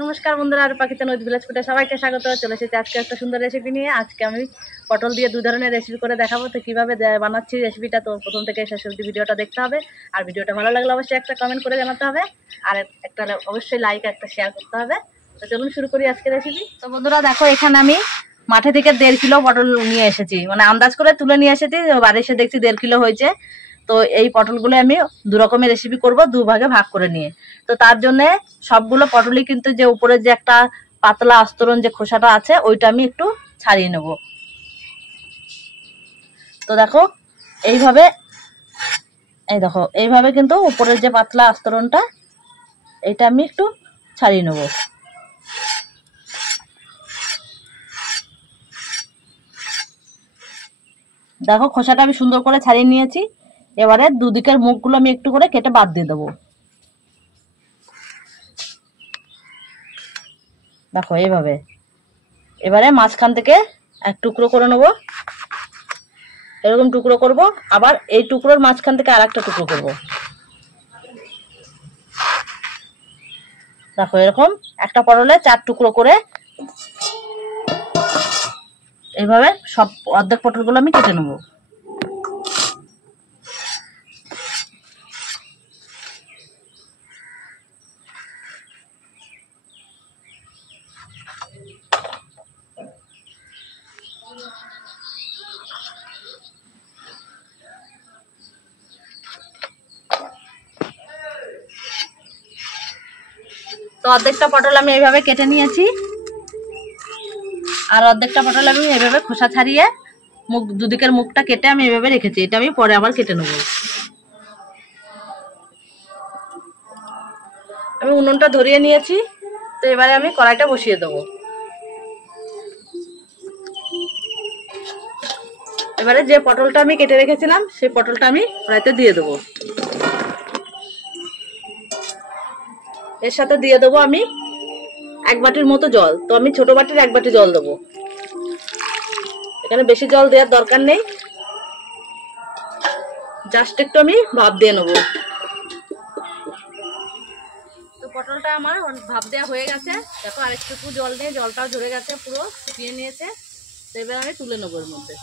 নমস্কার বন্ধুরা, আর পাখিতে নদী ভিলেজ ফুটে সবাইকে স্বাগত। চলে এসেছি আজকে একটা সুন্দর রেসিপি নিয়ে। আজকে আমি পটল দিয়ে দু ধরনের রেসিপি করে দেখাবো। তো কীভাবে বানাচ্ছি রেসিপিটা, তো প্রথম থেকে শেষ অবধি ভিডিওটা দেখতে হবে। আর ভিডিওটা ভালো লাগলে অবশ্যই একটা কমেন্ট করে জানাতে হবে, আর একটা অবশ্যই লাইক একটা শেয়ার করতে হবে। তো চলুন শুরু করি আজকে রেসিপি। তো বন্ধুরা দেখো, এখানে আমি মাঠে থেকে 1.5 কিলো পটল নিয়ে এসেছি, মানে আন্দাজ করে তুলে নিয়ে এসেছি। বাড়ি এসে দেখছি 1.5 কিলো হয়েছে। তো এই পটলগুলো আমি দু রকমের রেসিপি করব, দুভাগে ভাগ করে নিয়ে। তো তার জন্য সবগুলো পটলই কিন্তু যে উপরে যে একটা পাতলা আস্তরণ যে খোসাটা আছে ওইটা আমি একটু ছাড়িয়ে নেব। তো দেখো এইভাবে, এই দেখো এইভাবে কিন্তু উপরের যে পাতলা আস্তরণটা এটা আমি একটু ছাড়িয়ে নেব। দেখো খোসাটা আমি সুন্দর করে ছাড়িয়ে নিয়েছি। এবারে দুদিকের মুখগুলো আমি একটু করে কেটে বাদ দিয়ে দেবো। দেখো এইভাবে। এবারে মাঝখান থেকে এক টুকরো করে নেব, এরকম টুকরো করব। আবার এই টুকরোর মাঝখান থেকে আর একটা টুকরো করব। দেখো এরকম একটা পটলে 4 টুকরো করে এইভাবে সব অর্ধেক পটলগুলো আমি কেটে নেব। তো অর্ধেকটা পটল আমি এইভাবে কেটে নিয়েছি, আর অর্ধেকটা পটল আমি এইভাবে খোসা ছাড়িয়ে মুখ দুদিকের মুখটা কেটে আমি এইভাবে রেখেছি। এটা আমি পরে আবার কেটে নেব। আমি উনুনটা ধরিয়ে নিয়েছি। তো এবারে আমি কড়াইটা বসিয়ে দেবো। এবারে যে পটলটা আমি কেটে রেখেছিলাম সেই পটলটা আমি কড়াইতে দিয়ে দেবো। এর সাথে দিয়ে দেবো আমি 1 বাটির মতো জল। তো আমি ছোট বাটির 1 বাটি জল দেবো। এখানে বেশি জল দেওয়ার দরকার নেই, জাস্ট একটু আমি ভাপ দিয়ে নেবো। তো পটলটা আমার ভাপ দেওয়া হয়ে গেছে। দেখো আরেকটুকু জল দিয়ে, জলটাও ঝরে গেছে, পুরো শুকিয়ে নিয়েছে। তো এবার আমি তুলে নেবো এর মধ্যে।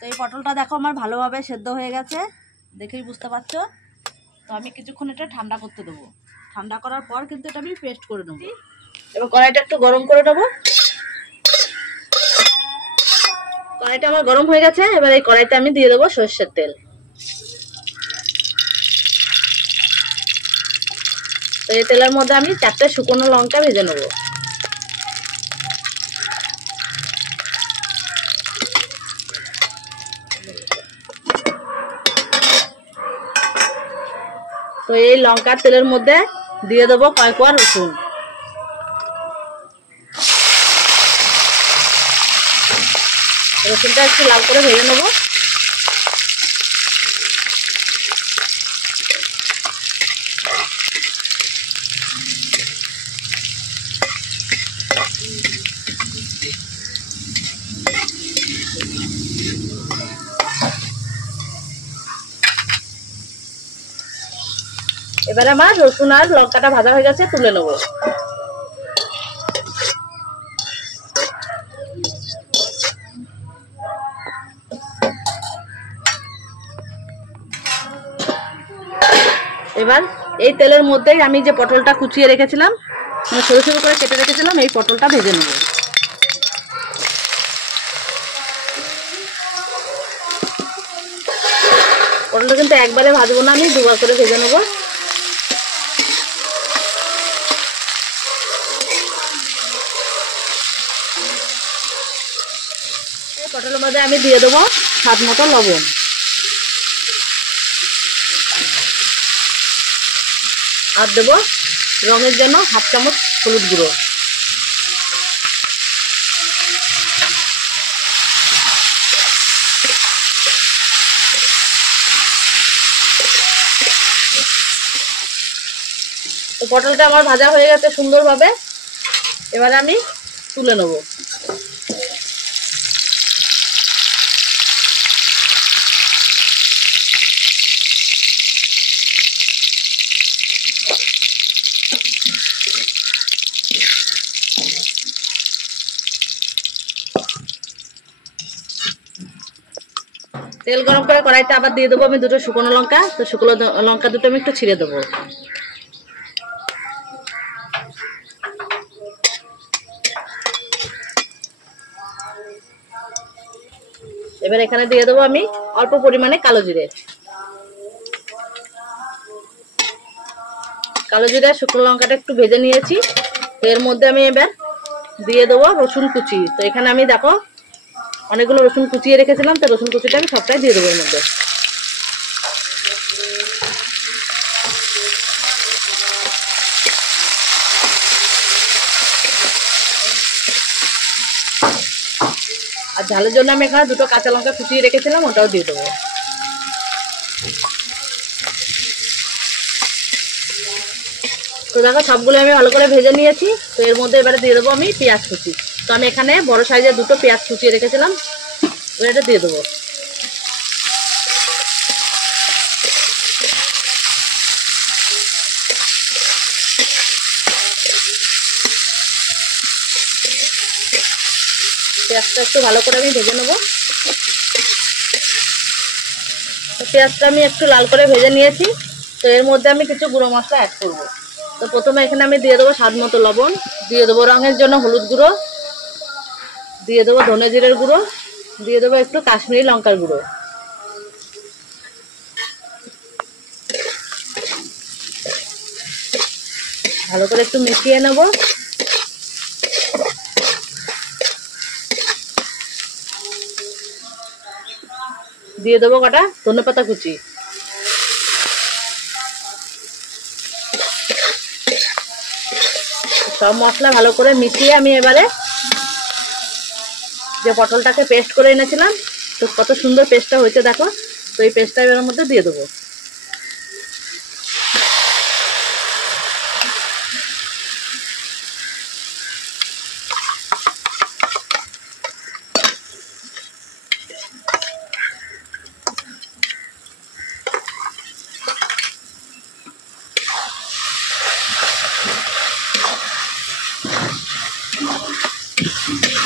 তো এই পটলটা দেখো আমার ভালোভাবে সেদ্ধ হয়ে গেছে, দেখেই বুঝতে পারছো। তো আমি কিছুক্ষণ এটা ঠান্ডা করতে দেবো। ঠান্ডা করার পর কিন্তু এটা আমি পেস্ট করে নেবো। এবার কড়াইটা একটু গরম করে নেবো। কড়াইটা আমার গরম হয়ে গেছে। এবার এই কড়াইতে আমি দিয়ে দেবো সরষের তেল। তো এই তেলের মধ্যে আমি 4টে শুকনো লঙ্কা ভেজে নেবো। তো এই লঙ্কার তেলের মধ্যে দিয়ে দেবো কয়েক কোয়া রসুন। রসুনটা একটু লাল করে ভেজে নেবো। এবারে আমার রসুন আর লঙ্কাটা ভাজা হয়ে গেছে, তুলে নেবো। এবার এই তেলের মধ্যেই আমি যে পটলটা কুচিয়ে রেখেছিলাম, মানে সরু সরু করে কেটে রেখেছিলাম, এই পটলটা ভেজে নেব। পটলটা কিন্তু একবারে ভাজবো না, আমি দুবার করে ভেজে নেবো। এই পটলের মধ্যে আমি দিয়ে দেবো স্বাদ মতো লবণ, আর দেবো রঙের জন্য 1/2 চামচ হলুদ গুঁড়ো। তো পটলটা আমার ভাজা হয়ে গেছে সুন্দরভাবে। এবারে আমি তুলে নেব। তেল গরম করে কড়াইতে আবার দিয়ে দেবো আমি দুটো শুকনো লঙ্কা। তো শুকনো লঙ্কা দুটো আমি একটু ছিঁড়ে দেবো। এবার এখানে দিয়ে দেবো আমি অল্প পরিমাণে কালো জিরে। কালো জিরে শুকনো লঙ্কাটা একটু ভেজে নিয়েছি। তো এর মধ্যে আমি এবার দিয়ে দেবো রসুন কুচি। তো এখানে আমি দেখো অনেকগুলো রসুন কুচিয়ে রেখেছিলাম। তো রসুন কুচিটা আমি সবটাই দিয়ে দেবো এর মধ্যে। আর ঝালের জন্য আমি এখানে দুটো কাঁচা লঙ্কা কুচিয়ে রেখেছিলাম, ওটাও দিয়ে দেবো। তো দেখো সবগুলো আমি ভালো করে ভেজে নিয়েছি। তো এর মধ্যে এবারে দিয়ে দেবো আমি পেঁয়াজ কুচি। তো আমি এখানে বড় সাইজের দুটো পেঁয়াজ কুচিয়ে রেখেছিলাম, এবার এটা দিয়ে দেবো। পেঁয়াজটা একটু ভালো করে আমি ভেজে নেবো। পেঁয়াজটা আমি একটু লাল করে ভেজে নিয়েছি। তো এর মধ্যে আমি কিছু গুঁড়ো মশলা অ্যাড করবো। তো প্রথমে এখানে আমি দিয়ে দেবো স্বাদ মতো লবণ, দিয়ে দেবো রঙের জন্য হলুদ গুঁড়ো, দিয়ে দেবো ধনে জিরের গুঁড়ো, দিয়ে দেবো একটু কাশ্মীরি লঙ্কার গুঁড়ো। ভালো করে একটু মিশিয়ে নেব। দিয়ে দেবো কটা ধনেপাতা কুচি। সব মশলা ভালো করে মিশিয়ে আমি এবারে যে পটলটাকে পেস্ট করে এনেছিলাম, তো কত সুন্দর পেস্টটা হয়েছে দেখো। তো এই পেস্টটা এর মধ্যে দিয়ে দেবো।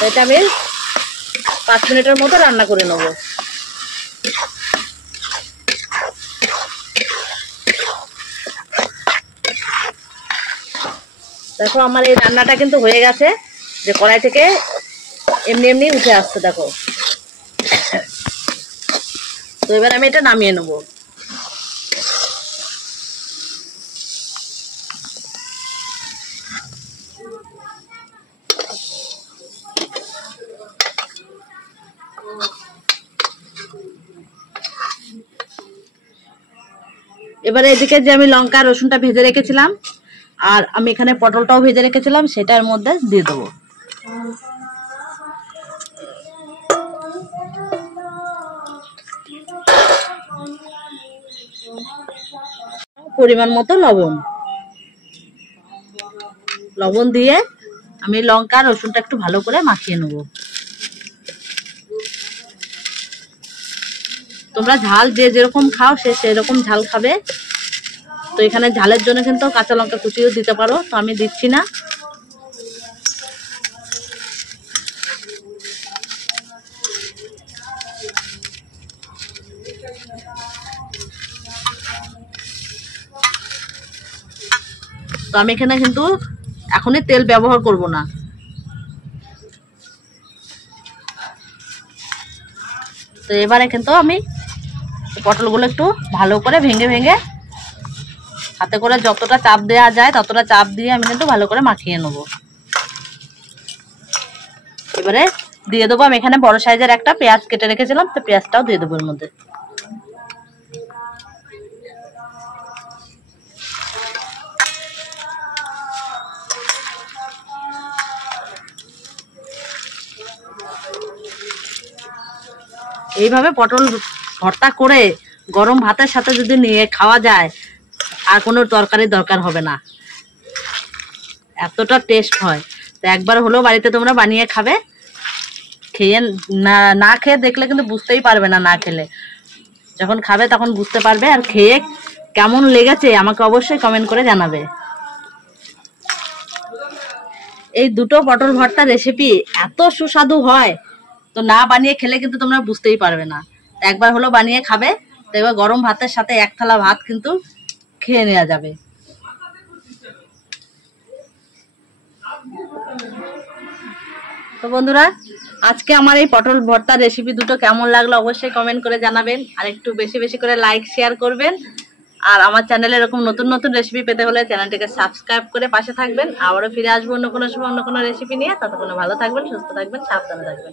এটা আমি 5 মিনিটের মতো রান্না করে নেব। দেখো আমার এই রান্নাটা কিন্তু হয়ে গেছে, যে কড়াই থেকে এমনি এমনি উঠে আসছে দেখো। তো এবার আমি এটা নামিয়ে নেব। এবারে এদিকে যে আমি লঙ্কা রসুনটা ভেজে রেখেছিলাম আর আমি এখানে পটলটাও ভেজে রেখেছিলাম, সেটার মধ্যে দিয়ে দেবো। পরিমাণ মতো লবণ দিয়ে আমি লঙ্কা রসুনটা একটু ভালো করে মাখিয়ে নেব। তোমরা ঝাল যে যেরকম খাও সে সেরকম ঝাল খাবে। তো এখানে ঝালের জন্য কিন্তু কাঁচা লঙ্কা কুচিও দিতে পারো, তো আমি দিচ্ছি না। তো আমি এখানে কিন্তু এখনই তেল ব্যবহার করব না। তো এবারে কিন্তু আমি পটলগুলো একটু ভালো করে ভেঙে ভেঙে হাতে করে যতটা চাপ দেওয়া যায় ততটা চাপ দিয়ে আমি কিন্তু ভালো করে মাখিয়ে নেব। এবারে দিয়ে দেবো আমি এখানে বড় সাইজের একটা পেঁয়াজ কেটে রেখেছিলাম, তো পেঁয়াজটাও দিয়ে দেবো এর মধ্যে। এইভাবে পটল ভর্তা করে গরম ভাতের সাথে যদি নিয়ে খাওয়া যায় আর কোনো তরকারির দরকার হবে না, এতটা টেস্ট হয়। তো একবার হলেও বাড়িতে তোমরা বানিয়ে খাবে। খেয়ে না খেয়ে দেখলে কিন্তু বুঝতেই পারবে না, না খেলে যখন খাবে তখন বুঝতে পারবে। আর খেয়ে কেমন লেগেছে আমাকে অবশ্যই কমেন্ট করে জানাবে। এই দুটো পটল ভর্তা রেসিপি এত সুস্বাদু হয়, তো না বানিয়ে খেলে কিন্তু তোমরা বুঝতেই পারবে না। একবার হলো বানিয়ে খাবে, তো এবার গরম ভাতের সাথে এক থালা ভাত কিন্তু খেয়ে নেওয়া যাবে। তো বন্ধুরা, আজকে আমার এই পটল ভর্তা রেসিপি দুটো কেমন লাগলো অবশ্যই কমেন্ট করে জানাবেন, আর একটু বেশি বেশি করে লাইক শেয়ার করবেন। আর আমার চ্যানেলে এরকম নতুন নতুন রেসিপি পেতে হলে চ্যানেলটিকে সাবস্ক্রাইব করে পাশে থাকবেন। আবারও ফিরে আসবো অন্য কোনো সময় অন্য কোনো রেসিপি নিয়ে। ততক্ষণে ভালো থাকবেন, সুস্থ থাকবেন, সাবধানে থাকবেন।